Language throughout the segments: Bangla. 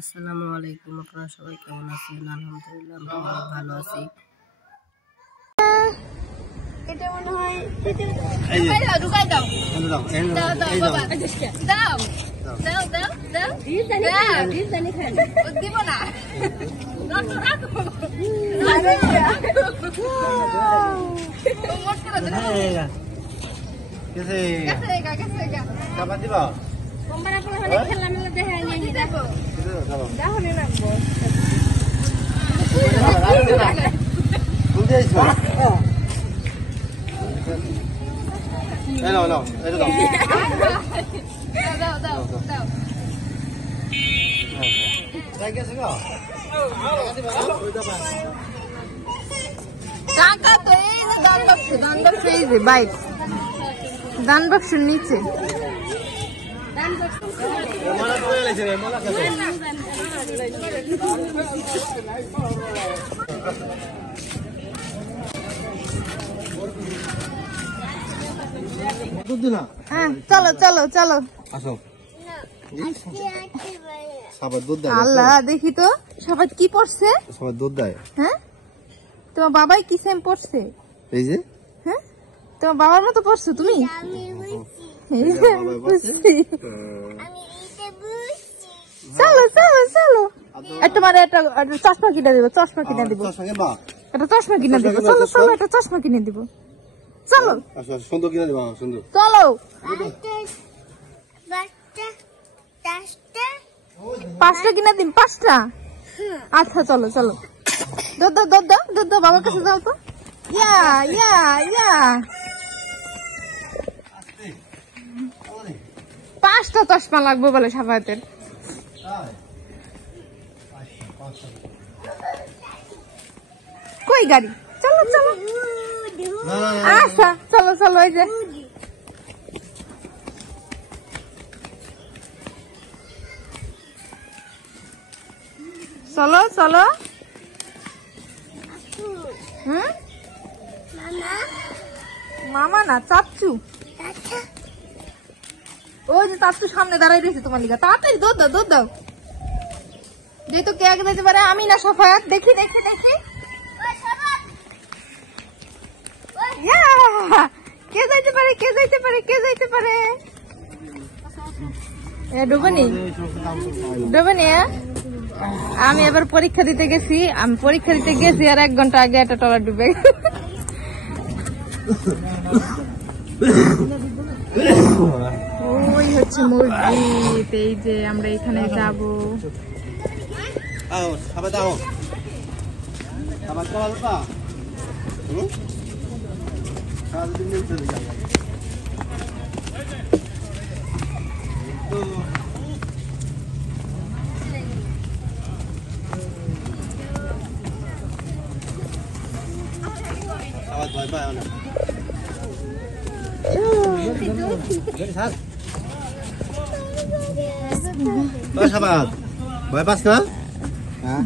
আসসালামু আলাইকুম, আপনারা সবাই কেমন আছেন? আলহামদুলিল্লাহ আমরা অনেক ভালো আছি। এটা মনে হয় ঢুকাই দাও দিব না খেলা মেলা দেখায় নিয়ে দেখো দেখো রাখবো টাকা তো এই যে দান বাক্স এই যে বাইক দান বাক্সের নিচে চলো চলো চলো আল্লাহ দেখি তো সবাই কি পড়ছে সবাই দুধ দেয়। হ্যাঁ তোমার বাবাই কি সেম পড়ছে এই যে হ্যাঁ তোমার বাবার মতো পড়ছো তুমি চলো চলো চলো তোমার একটা চশমা কিনে দিব চশমা কিনে দিব একটা চশমা কিনে দিব চলো চলো একটা চশমা কিনে দিব চলো সুন্দর কিনে দিব সুন্দর চলো 5টা কিনে দিন 5টা আচ্ছা চলো চলো দুধ বাবার কাছে যাও তো ইয়া ইয়া ইয়া 5টা চশমা লাগবে বলে সাফায়াতের কই গাড়ি চলো চলো আচ্ছা চলো চলো এই যে চলো চলো মামা না চাচ্চু ওই যে চাচ্চু সামনে দাঁড়াই রয়েছে তোমার লিগা তাড়াতাড়ি দুধ দাও যেহেতু কে আগে দিতে পারে আমি না সাফায়াত দেখি দেখি দেখি কে যাইতে পারে কে যাইতে পারে কে যাইতে পারে ডুবনি আমি এবার পরীক্ষা দিতে গেছি আর 1 ঘন্টা আগে একটা ট্রলার ডুবে ওই হচ্ছে মসজিদ এই যে আমরা এখানে যাবো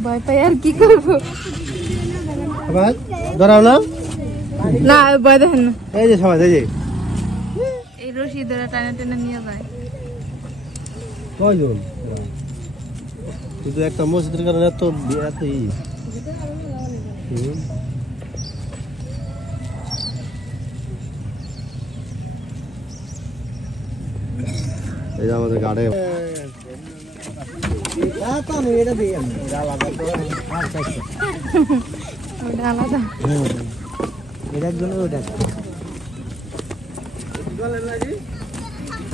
ভয় পাই আর কি করবো ধরাও না না ভয় দেখেন না এই যে সবাই এই রশি ধরে টানে টেনে নিয়ে যায় কয়জন শুধু একটা মসজিদের কারণে এত এই যে আমাদের গাড়ি আলাদা এটার জন্য ওটা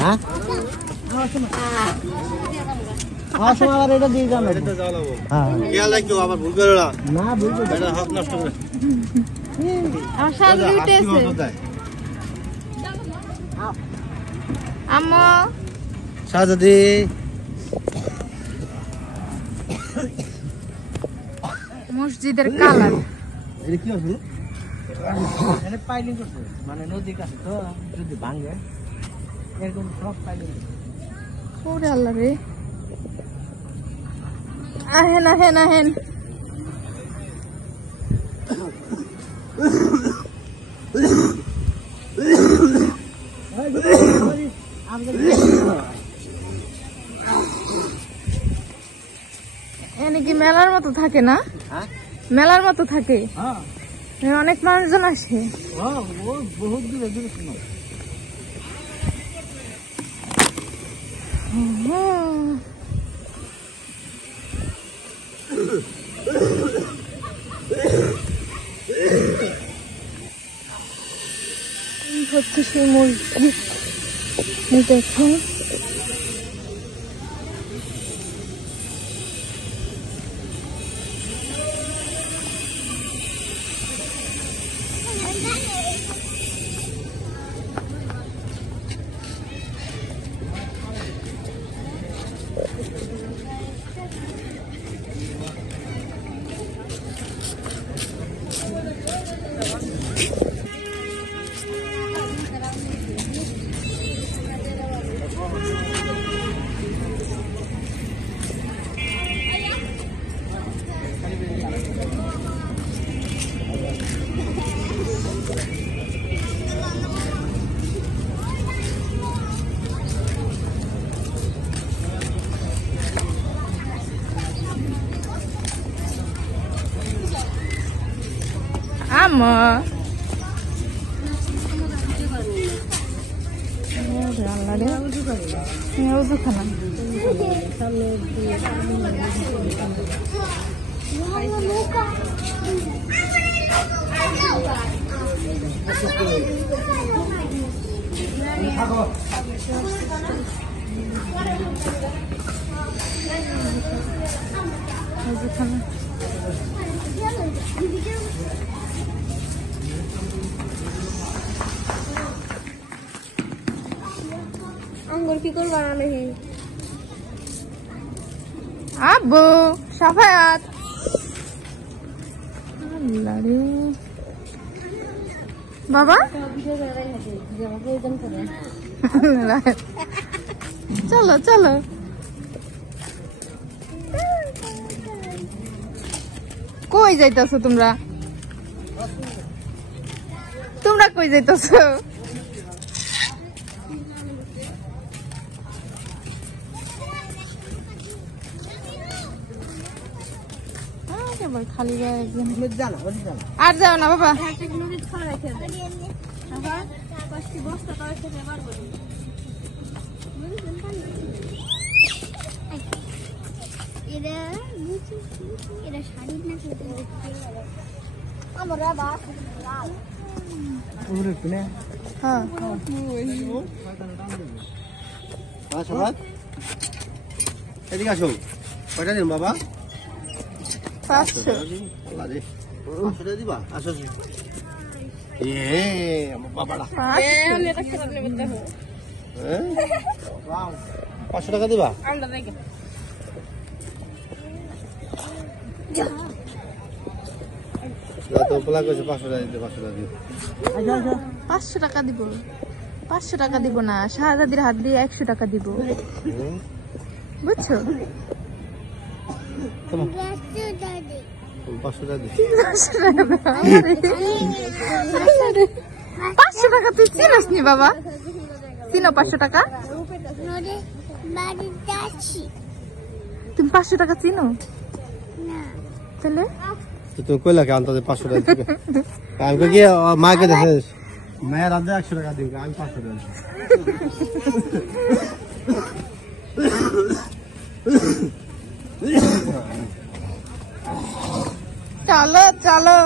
হ্যাঁ আবার এটা দিয়ে যাবো খেয়াল রাখিও আবার ভুল করো না ভুল করো এটা হাত নষ্ট করে আমার সামনে উঠেছে আম্মা সাজাদি মসজিদের কালার এটা কি হলো এখানে পাইলিং করছে মানে নদীর কাছে তো যদি ভাঙে এরকম সব পাইলিং ওরে আল্লাহ রে আহেন আহেন আহেন এনে কি মেলার মতো থাকে না? হ্যাঁ মেলার মতো থাকে, হ্যাঁ অনেক মানুষজন আসে। বহুত দূরে দূরে শোনো। হচ্ছে সেই মসজিদ, দেখো আমা ওজুখানা আঙ্গুর কি করবো আমি? আব্বু সাফায়াত বাবা চলো চলো কই যাইতাছো তোমরা? তোমরা কই যাইতাছো? খালি আর যাও না বাবা। হ্যাঁ এদিকে আসো। কয়টা দিন বাবা? 500 500 দিবা? আসো আমার বাবাটা 500 টাকা দিবা? তো বলা কইছে 500 টাকা দিতে, 500 টাকা দিও। 500 টাকা দিব, 500 টাকা দিব না, শাহজাদির হাত দিয়ে 100 টাকা দিব, বুঝছো? 500 টাকা দিই। 500 টাকা তুই চিনিস নি বাবা? চিনো 500 টাকা? তুমি 500 টাকা চিনো? তাহলে তুমি কইলা কে আনতে 500 টাকা দিবে? আমি কই কি মাকে দেখিস মায়ের রাতে 100 টাকা দিবে, আমি 500 টাকা দিই। চলো চলো।